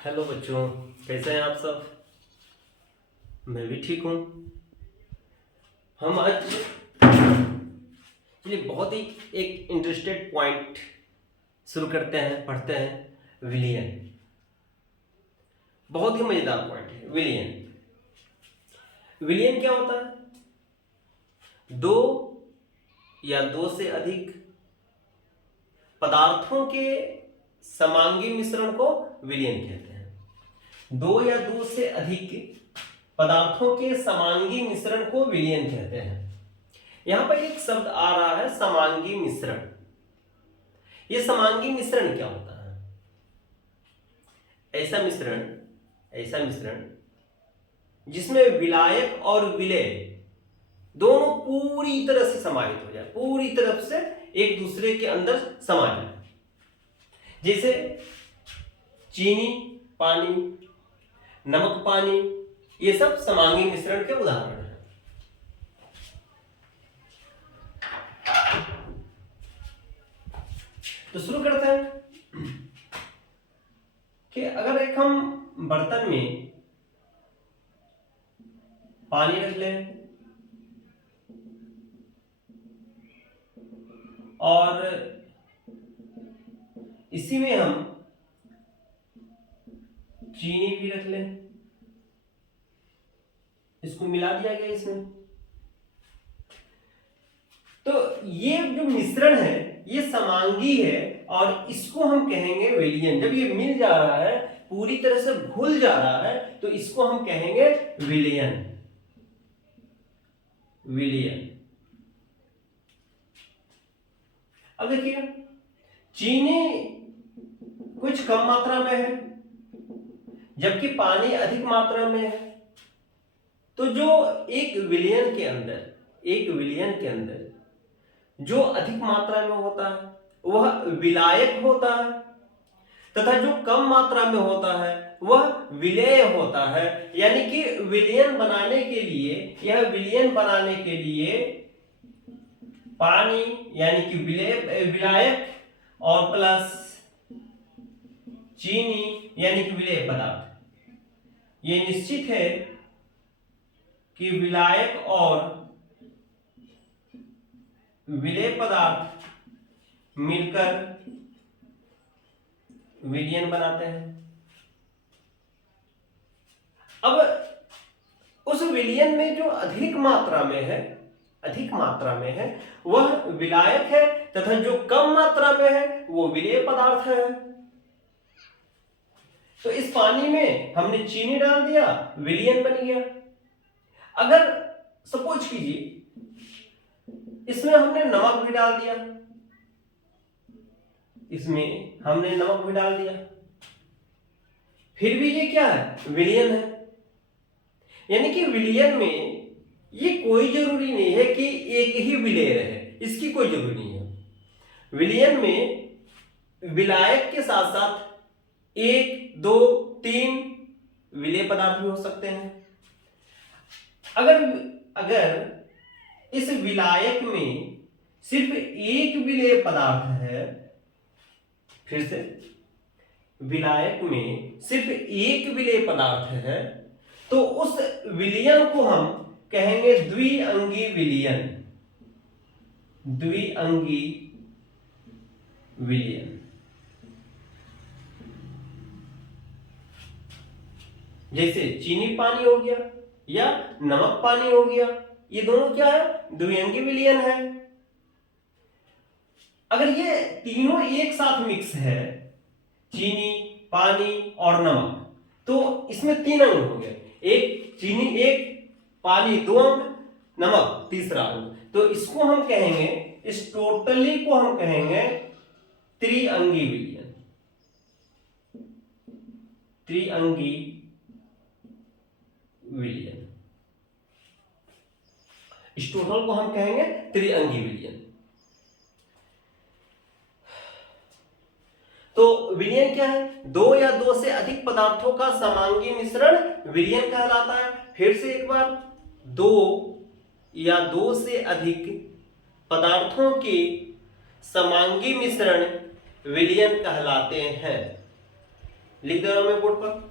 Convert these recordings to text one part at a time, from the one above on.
Hello बच्चों, कैसे हैं आप सब। मैं भी ठीक हूँ। हम आज चलिए बहुत ही एक इंटरेस्टेड पॉइंट शुरू करते हैं, पढ़ते हैं विलियन। बहुत ही मजेदार पॉइंट है विलियन। विलियन क्या होता है? दो या दो से अधिक पदार्थों के समांगी मिश्रण को विलियन कहते हैं। दो या दो से अधिक पदार्थों के समांगी मिश्रण को विलियन कहते हैं। यहां पर एक शब्द आ रहा है समांगी मिश्रण। यह समांगी मिश्रण क्या होता है? ऐसा मिश्रण जिसमें विलायक और विलेय दोनों पूरी तरह से समाहित हो जाए, पूरी तरफ से एक दूसरे के अंदर समा जाए। जैसे चीनी पानी, नमक पानी, ये सब समांगी मिश्रण के उदाहरण हैं। तो शुरू करते हैं कि अगर एक हम बर्तन में पानी रख लें और इसी में हम चीनी भी रख लें, इसको मिला दिया गया इसमें, तो ये जो मिश्रण है ये समांगी है और इसको हम कहेंगे विलियन। जब ये मिल जा रहा है, पूरी तरह से घुल जा रहा है, तो इसको हम कहेंगे विलियन। अब देखिए, चीनी कुछ कम मात्रा में है जबकि पानी अधिक मात्रा में है, तो जो एक विलियन के अंदर जो अधिक मात्रा में होता है वह विलायक होता है, तथा जो कम मात्रा में होता है वह विलेय होता है। यानी कि विलियन बनाने के लिए पानी यानी कि विलायक और प्लस चीनी यानी कि विलेय पदार्थ, ये निश्चित है कि विलायक और विलेय पदार्थ मिलकर विलियन बनाते हैं। अब उस विलियन में जो अधिक मात्रा में है वह विलायक है, तथा जो कम मात्रा में है वो विलेय पदार्थ है। तो इस पानी में हमने चीनी डाल दिया, विलियन बन गया। अगर सपोज कीजिए इसमें हमने नमक भी डाल दिया, फिर भी ये क्या है? विलियन है। यानी कि विलियन में ये कोई जरूरी नहीं है कि एक ही विलेय रहे, इसकी कोई जरूरी नहीं है। विलियन में विलायक के साथ साथ 1, 2, 3 विलेय पदार्थ भी हो सकते हैं। अगर इस विलायक में सिर्फ एक विलेय पदार्थ है, फिर से विलायक में सिर्फ एक विलेय पदार्थ है, तो उस विलियन को हम कहेंगे द्विअंगी विलियन। जैसे चीनी पानी हो गया या नमक पानी हो गया, ये दोनों क्या है? द्विअंगी विलियन है। अगर ये तीनों एक साथ मिक्स है, चीनी, पानी और नमक, तो इसमें 3 अंग हो गए। एक चीनी, एक पानी, 2 अंग, नमक तीसरा अंग। तो इसको हम कहेंगे, इस टोटली को हम कहेंगे त्रिअंगी विलियन। इस टोटल को हम कहेंगे त्रिअंगी विलियन। तो विलियन क्या है? दो या दो से अधिक पदार्थों का समांगी मिश्रण विलियन कहलाता है। फिर से एक बार, दो या दो से अधिक पदार्थों के समांगी मिश्रण विलियन कहलाते हैं। लिख दे रहा हूं मैं बोर्ड पर।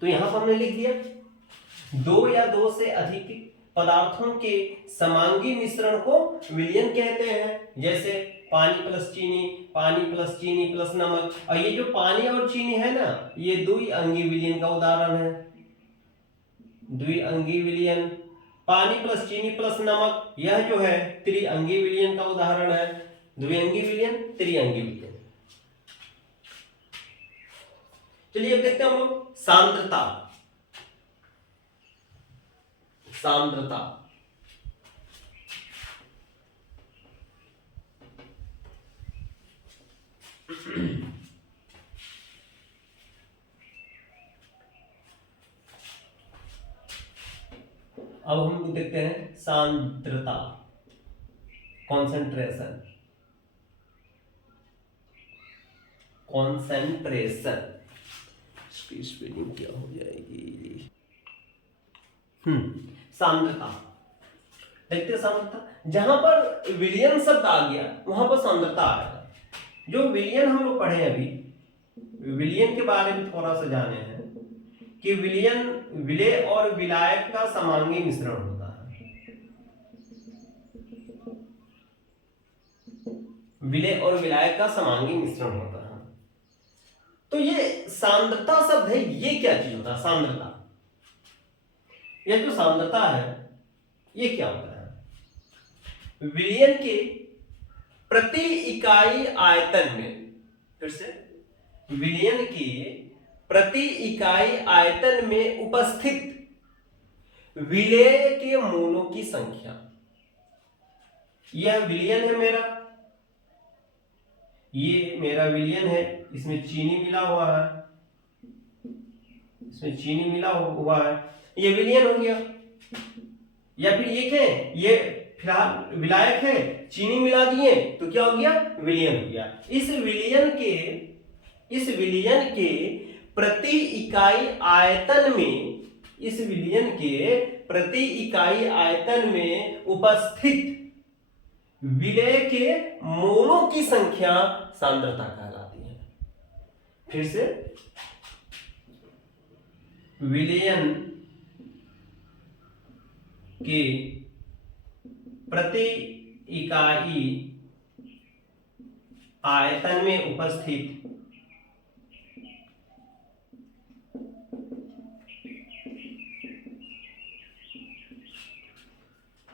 तो यहां पर हमने लिख दिया, दो या दो से अधिक पदार्थों के समांगी मिश्रण को विलयन कहते हैं। जैसे पानी प्लस चीनी प्लस नमक। और ये जो पानी और चीनी है ना, ये द्विअंगी विलयन का उदाहरण है। द्विअंगी विलयन, पानी प्लस चीनी प्लस नमक, यह जो है त्रिअंगी विलयन का उदाहरण है। द्विअंगी विलयन, त्रिअंगी विलयन। चलिए अब देखते हैं हम लोग सांद्रता। सांद्रता अब हम लोग देखते हैं सांद्रता, कॉन्सेंट्रेशन। कॉन्सेंट्रेशन इसकी स्पेलिंग क्या हो जाएगी? सांद्रता देखते हैं। सांद्रता, जहां पर विलयन शब्द आ गया वहां पर सांद्रता आएगा। जो विलयन हम लोग पढ़े अभी, विलयन के बारे में थोड़ा सा जाने हैं कि विलयन विलेय और विलायक का समांगी मिश्रण होता है। विलेय और विलायक का समांगी मिश्रण होता है। तो ये सांद्रता शब्द है, ये क्या चीज होता है? सांद्रता, यह जो सांद्रता है ये क्या होता है? विलयन के प्रति इकाई आयतन में, फिर से, विलयन के प्रति इकाई आयतन में उपस्थित विलेय के मोलों की संख्या। यह विलयन है मेरा, ये मेरा विलयन है, इसमें चीनी मिला हुआ है, इसमें चीनी मिला हुआ है, ये विलयन हो गया। या फिर ये क्या है? ये फिलहाल विलायक है, चीनी मिला दिए तो क्या हो गया? विलयन हो गया। इस विलयन के प्रति इकाई आयतन में, इस विलयन के प्रति इकाई आयतन में उपस्थित विलेय के मोलों की संख्या सांद्रता कहलाती है। फिर से, विलयन के प्रति इकाई आयतन में उपस्थित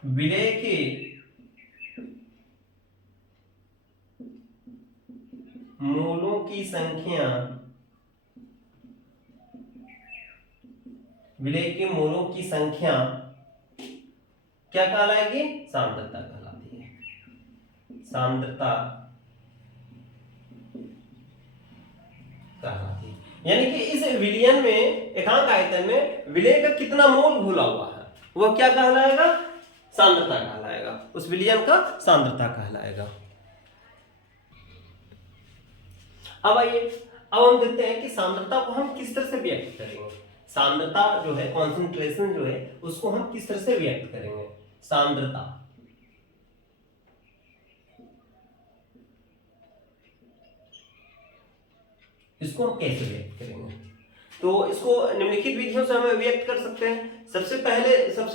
विलेय के मोलों की संख्या, विलेय के मोलों की संख्या क्या कहलाएगी? सांद्रता कहलाती है। सांद्रता कहलाती है। यानी कि इस विलयन में, एकांक आयतन में विलेय का कितना मोल घुला हुआ है, वह क्या कहलाएगा? सांद्रता कहलाएगा। उस विलयन का सांद्रता कहलाएगा। अब आइए, अब हम देखते हैं कि सांद्रता को हम किस तरह से व्यक्त करेंगे। सांद्रता जो है, कॉन्सेंट्रेशन जो है, उसको हम किस तरह से व्यक्त करेंगे? सांद्रता, इसको हम कैसे व्यक्त करेंगे? तो इसको निम्नलिखित विधियों से हम व्यक्त कर सकते हैं। सबसे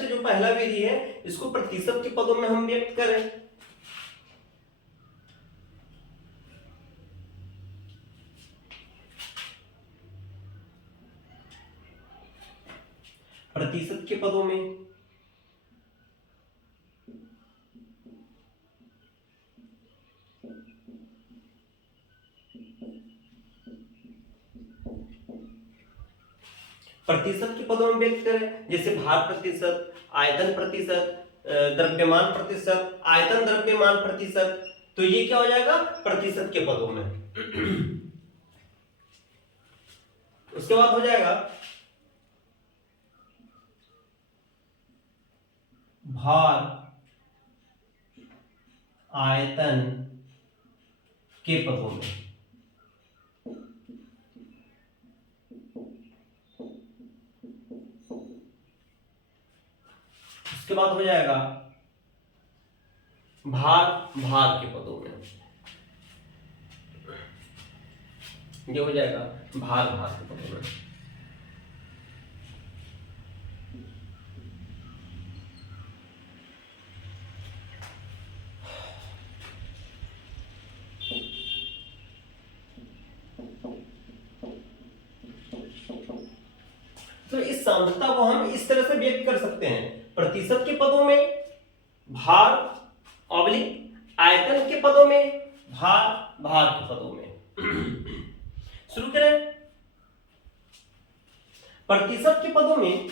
जो पहला विधि है, इसको प्रतिशत के पदों में हम व्यक्त करें। प्रतिशत के पदों में प्रतिशत के पदों में व्यक्त करें। जैसे भार प्रतिशत, आयतन प्रतिशत, द्रव्यमान प्रतिशत, आयतन द्रव्यमान प्रतिशत। तो ये क्या हो जाएगा? प्रतिशत के पदों में। उसके बाद हो जाएगा भार आयतन के पदों में। उसके बाद हो जाएगा भार भार के पदों में, ये हो जाएगा भार भार के पदों में। तो इस सांद्रता को हम इस तरह से व्यक्त कर सकते हैं, प्रतिशत के पदों में भार ऑब्लिक आयतन के पदों में भार भार के पदों में। शुरू करें। प्रतिशत के पदों में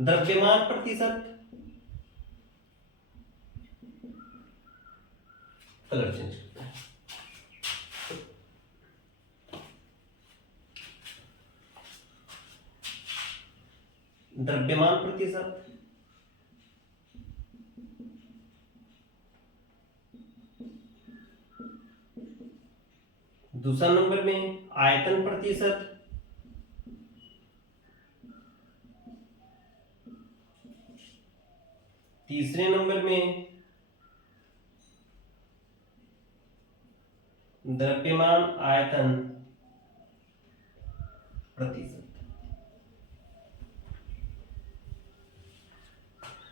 द्रव्यमान प्रतिशत, कलर चेंज करते हैं, द्रव्यमान प्रतिशत, दूसरा नंबर में आयतन प्रतिशत, तीसरे नंबर में द्रव्यमान आयतन प्रतिशत,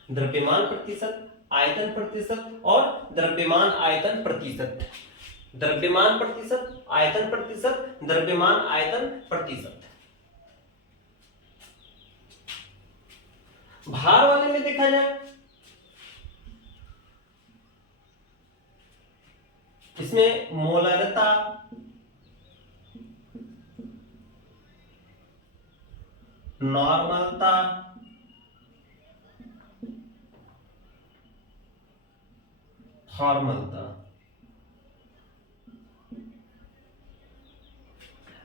द्रव्यमान प्रतिशत, आयतन प्रतिशत और द्रव्यमान आयतन प्रतिशत, द्रव्यमान प्रतिशत, आयतन प्रतिशत, द्रव्यमान आयतन प्रतिशत। भार वाले में देखा जाए, इसमें मोलरता, नॉर्मलता, फॉर्मलता।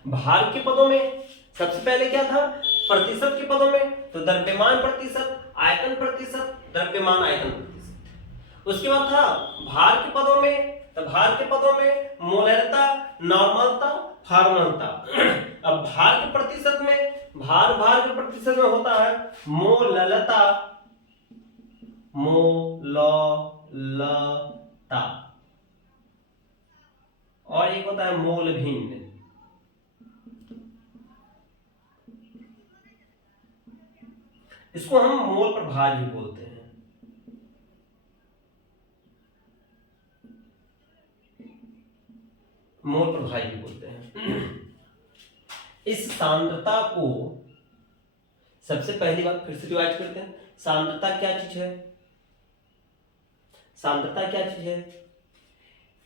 भार के पदों में सबसे पहले क्या था, प्रतिशत के पदों में तो द्रव्यमान प्रतिशत, आयतन प्रतिशत, द्रव्यमान आयतन प्रतिशत। उसके बाद था भार के पदों में, तो भार के पदों में मोलरता, नॉर्मलता, फॉर्मलता। अब भार के प्रतिशत में, भार के प्रतिशत में होता है मोललता, मोललता, और एक होता है मोल भिन्न। इसको हम मोल प्रभार भी बोलते हैं। मोल प्रभार भी बोलते हैं। इस सांद्रता को सबसे पहली बात फिर से रिवाइज करते हैं। सांद्रता क्या चीज है? सांद्रता क्या चीज है?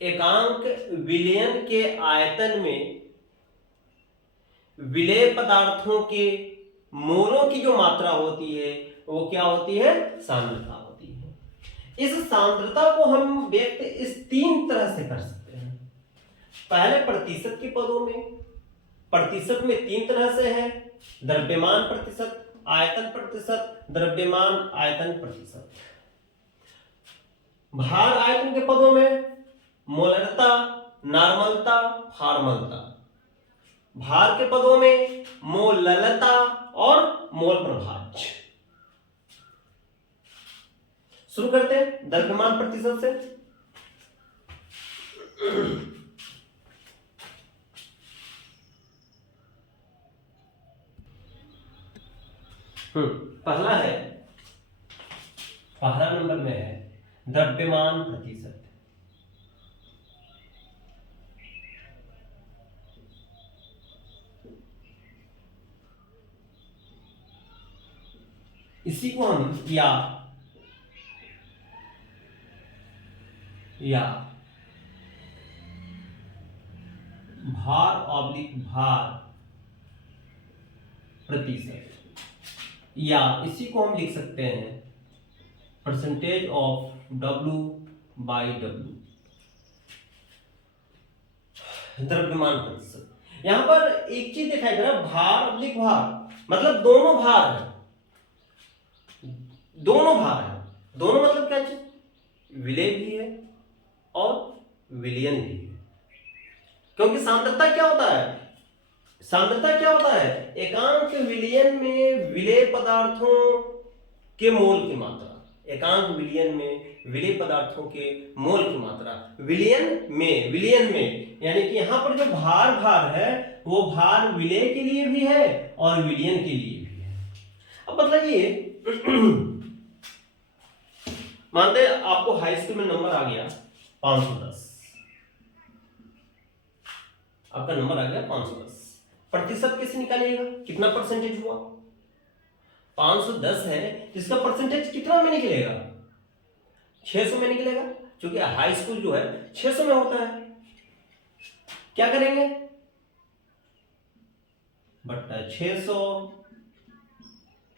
एकांक विलयन के आयतन में विलेय पदार्थों के मोलों की जो मात्रा होती है वो क्या होती है? सांद्रता होती है। इस सांद्रता को हम व्यक्त इस तीन तरह से कर सकते हैं। पहले प्रतिशत के पदों में, प्रतिशत में तीन तरह से है, द्रव्यमान प्रतिशत, आयतन प्रतिशत, द्रव्यमान आयतन प्रतिशत। भार आयतन के पदों में मोलरता, नॉर्मलता, फॉर्मलता। भार के पदों में मोललता और मोल प्रभाज्य। शुरू करते हैं द्रव्यमान प्रतिशत से। पहला है, पहला नंबर में है द्रव्यमान प्रतिशत। इसी को हम या भार ऑब्लिक भार प्रतिशत, या इसी को हम लिख सकते हैं percentage of W by W, द्रव्यमान प्रतिशत। यहां पर एक चीज दिखाई दे रहा है, भार ऑब्लिक भार, मतलब दोनों भार है, दोनों भार है। दोनों मतलब क्या चीज? विलेय भी है और विलयन भी है। क्योंकि सांद्रता क्या होता है? सांद्रता क्या होता है? एकांक विलयन में विलेय पदार्थों के मोल की मात्रा। एकांक विलयन में विलेय पदार्थों के मोल की मात्रा। विलयन में यानी कि यहाँ पर जो भार है वो भार विलेय के लिए भी है और विलयन के लिए भी है। अब बताइए, मानते हैं आपको हाई स्कूल में नंबर आ गया 510, आपका नंबर आ गया 510, प्रतिशत कैसे निकालिएगा, कितना परसेंटेज हुआ? 510 है, इसका परसेंटेज कितना में निकलेगा? 600 में निकलेगा, क्योंकि हाई स्कूल जो है 600 में होता है। क्या करेंगे? बट्टा 600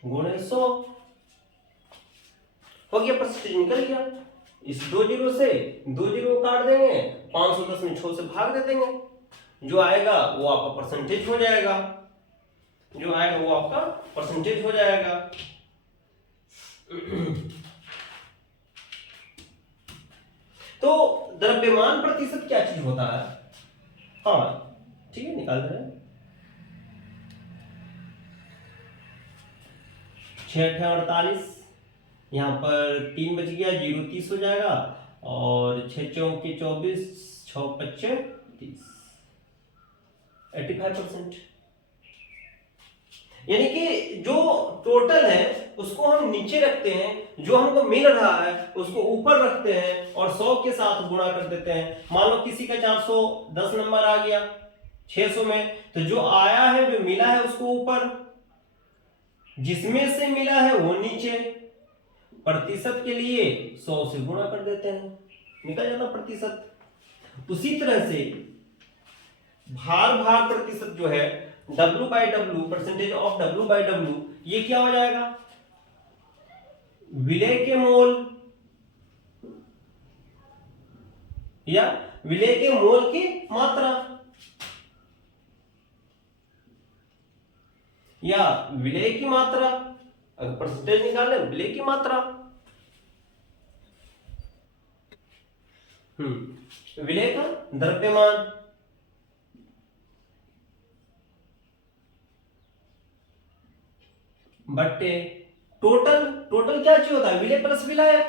गुणे 100 हो गया, परसेंटेज निकल गया। इस 2 जीरो से 2 जीरो काट देंगे, 510 में 6 से भाग दे देंगे, जो आएगा वो आपका परसेंटेज हो जाएगा, जो आएगा वो आपका परसेंटेज हो जाएगा। तो द्रव्यमान प्रतिशत क्या चीज होता है? हाँ ठीक है, निकाल रहे हैं। 6×8 = 48, यहाँ पर 3 बच गया, 0 30 हो जाएगा, और 6 चौके 24, 6 पच्चे 30, 85%। यानी कि जो टोटल है उसको हम नीचे रखते हैं, जो हमको मिल रहा है उसको ऊपर रखते हैं और 100 के साथ गुणा कर देते हैं। मान लो किसी का 410 नंबर आ गया 600 में, तो जो आया है, जो मिला है उसको ऊपर, जिसमें से मिला है वो नीचे। प्रतिशत के लिए 100 से गुणा कर देते हैं, निकल जाता प्रतिशत। उसी तरह से भार प्रतिशत जो है W/W, परसेंटेज ऑफ W/W, ये क्या हो जाएगा? विलेय के मोल या विलेय के मोल की मात्रा, या विलेय की मात्रा। अगर परसेंटेज निकाले, विलेय की मात्रा, विलेय का द्रव्यमान, बट्टे टोटल क्या चीज होता है? विलेय प्लस विलायक,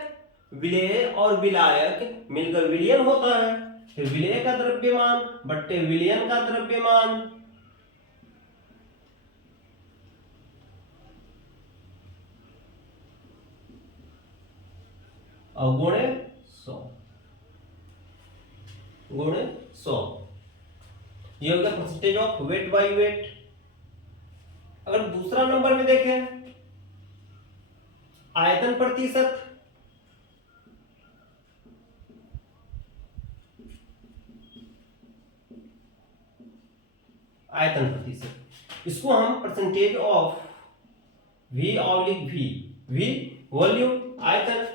विलेय और विलायक मिलकर विलयन होता है। फिर विलेय का द्रव्यमान बट्टे विलयन का द्रव्यमान, और गुणे 100, ये हो गया percentage of weight by weight. अगर दूसरा नंबर में देखें, आयतन प्रतिशत, इसको हम परसेंटेज ऑफ V वॉल्यूम आयतन।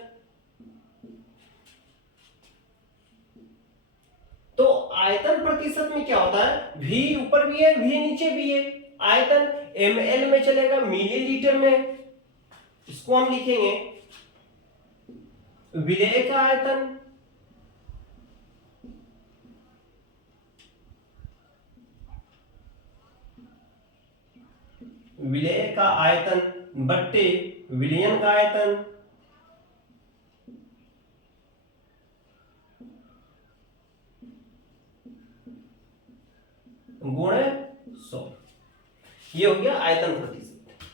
तो आयतन प्रतिशत में क्या होता है? V ऊपर भी है, V नीचे भी है। आयतन ml में चलेगा, मिलीलीटर में। इसको हम लिखेंगे विलेय का आयतन, विलेय का आयतन बट्टे विलयन का आयतन, गुणे 100। ये हो गया आयतन प्रतिशत,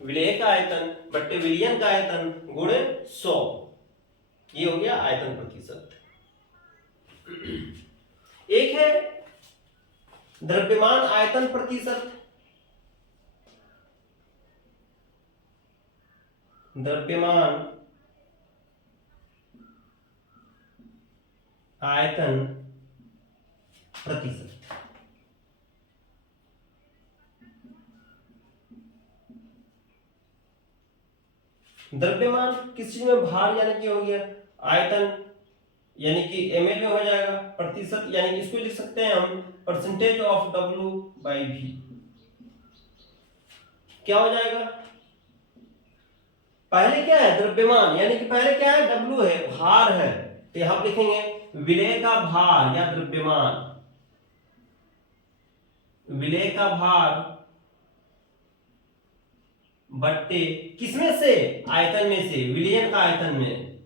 विलेय का आयतन बट्टे विलयन का आयतन गुणे 100, ये हो गया आयतन प्रतिशत। एक है द्रव्यमान आयतन प्रतिशत, द्रव्यमान आयतन प्रतिशत। द्रव्यमान किस चीज में? भार यानी कि हो गया, आयतन यानी कि ml में हो जाएगा, प्रतिशत यानी कि इसको लिख सकते हैं हम परसेंटेज ऑफ W/V। क्या हो जाएगा? पहले क्या है? द्रव्यमान, यानी कि पहले क्या है? W है, भार है, तो यहां लिखेंगे विलेय का भार या द्रव्यमान, विलेय का भार बट्टे किसमें से, आयतन में से, विलयन का आयतन में,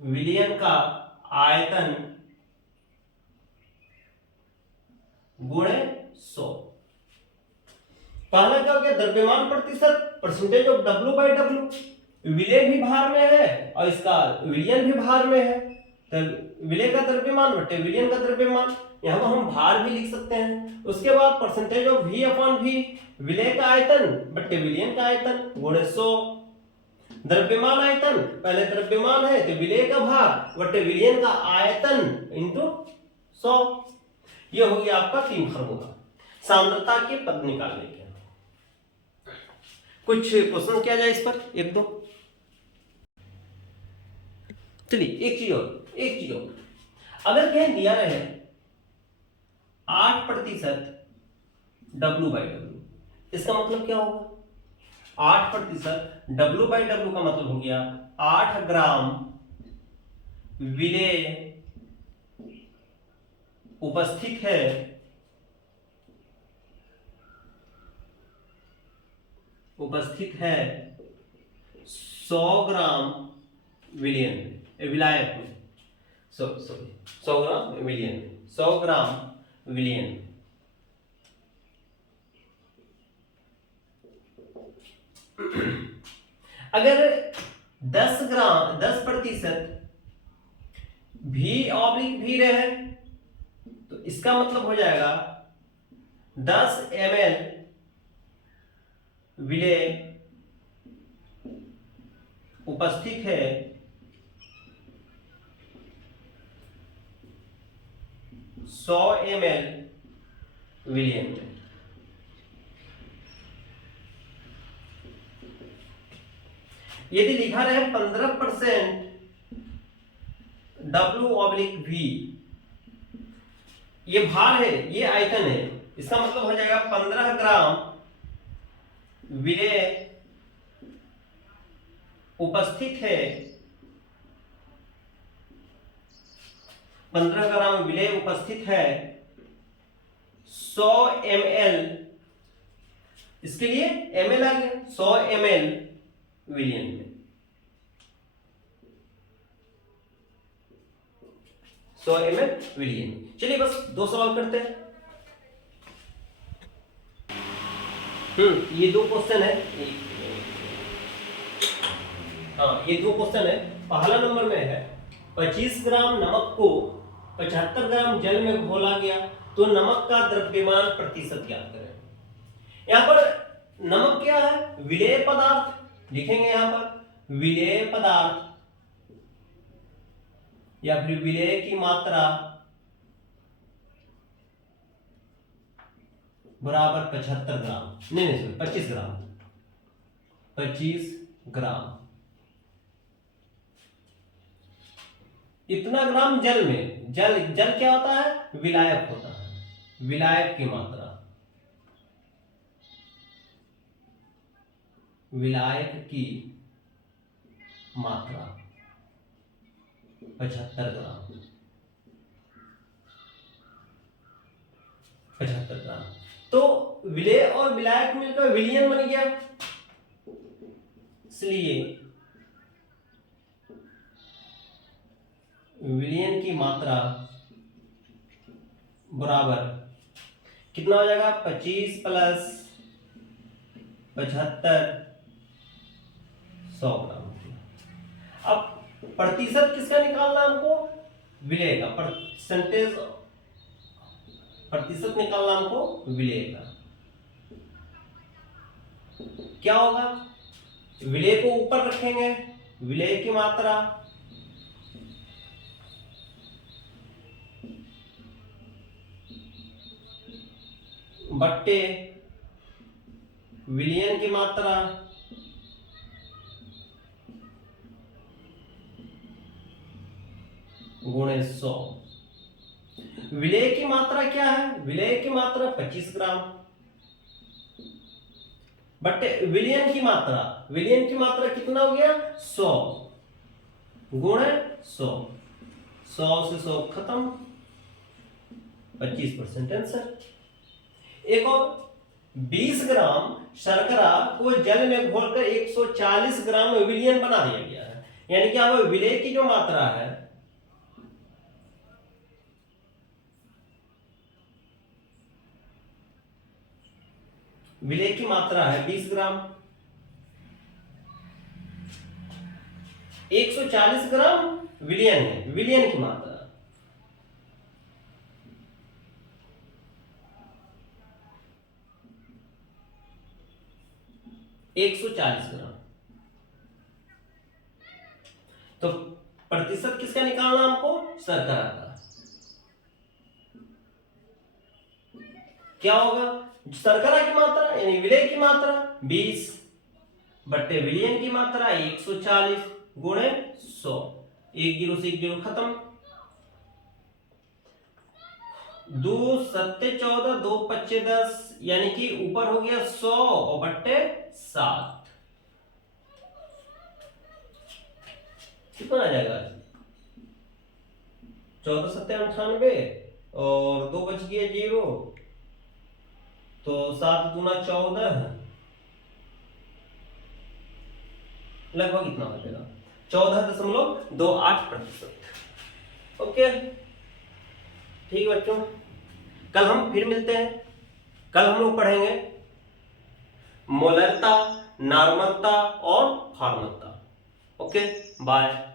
विलयन का आयतन गुणे 100। पहला क्या हो गया, द्रव्यमान प्रतिशत, percentage of W by W. विलय भी भार में है और इसका विलयन भी भार में है, तो विलय का द्रव्यमान बटे विलयन का द्रव्यमान, यहां पर हम भार भी लिख सकते हैं। उसके बाद percentage of v upon v, विलय का आयतन बटे विलयन का आयतन गुणे 100। द्रव्यमान आयतन, पहले द्रव्यमान है तो विलय का भार बटे विलयन का आयतन इंटू 100। ये हो गया आपका 3 फार्मूला सांद्रता के पद निकालने के। कुछ क्वेश्चन किया जाए इस पर, एक दो। चलिए एक चीज और, अगर कहें दिया रहे 8% W बाई डब्ल्यू, इसका मतलब क्या होगा, 8% W बाई डब्ल्यू का मतलब हो गया 8 ग्राम विलेय उपस्थित है, 100 ग्राम विलयन विलायक में, 100 ग्राम विलयन, 100 ग्राम विलयन। अगर 10% भी रहे तो इसका मतलब हो जाएगा 10 ml विलेय उपस्थित है 100 ml विलयन में। यदि लिखा रहे 15% W/V, ये भार है, ये आयतन है, इसका मतलब हो जाएगा 15 ग्राम विलेय उपस्थित है, 15 ग्राम विलेय उपस्थित है 100 ml, इसके लिए ml आ गया, 100 ml विलयन में, 100 ml विलयन। चलिए बस 2 सवाल करते हैं। ये 2 क्वेश्चन है, हाँ ये 2 क्वेश्चन है। पहला नंबर में है 25 ग्राम नमक को 75 ग्राम जल में घोला गया तो नमक का द्रव्यमान प्रतिशत ज्ञात करें। यहां पर नमक क्या है, विलेय पदार्थ, लिखेंगे यहां पर विलेय पदार्थ या फिर विलेय की मात्रा बराबर 75 ग्राम, नहीं 25 ग्राम, 25 ग्राम, इतना ग्राम जल में, जल क्या होता है, विलायक होता है, विलायक की मात्रा, विलायक की मात्रा 75 ग्राम, 75 ग्राम। तो विलेय और विलायक मिलकर विलयन बन गया, इसलिए विलयन की मात्रा बराबर कितना हो जाएगा, 25 प्लस 75 100 ग्राम। अब प्रतिशत किसका निकालना हमको, विलेय का, परसेंटेज प्रतिशत निकालना हमको विलेय का। क्या होगा, विलेय को ऊपर रखेंगे, विलेय की मात्रा बट्टे विलयन की मात्रा गुणे 100। विलेय की मात्रा क्या है, विलेय की मात्रा 25 ग्राम बट विलयन की मात्रा, विलयन की मात्रा कितना हो गया, 100 गुणे 100, 100 से 100 खत्म, 25% आंसर। एक और 20 ग्राम शर्करा को जल में घोलकर 140 ग्राम विलयन बना दिया गया है। यानी कि हमें विलेय की जो मात्रा है, विलेय की मात्रा है 20 ग्राम, 140 ग्राम विलयन है, विलयन की मात्रा 140 ग्राम। तो प्रतिशत किसका निकालना हमको? शर्करा का। क्या होगा? शर्करा की मात्रा यानी विलेय की मात्रा 20 बट्टे विलयन की मात्रा 140 गुणे 100, एक जीरो से एक जीरो खत्म, 2 सत्ते 14, 2 पच्चे 10, यानी कि ऊपर हो गया 100 और बट्टे 7, कितना आ जाएगा? 14 सत्ते 98 और 2 बच गया 0, तो 7 दूना 14, लगभग इतना हो जाएगा 14.28%। ओके, ठीक है बच्चों, कल हम फिर मिलते हैं। कल हम लोग पढ़ेंगे मोलरता, नॉर्मलता और फॉर्मलता। Okay, bye.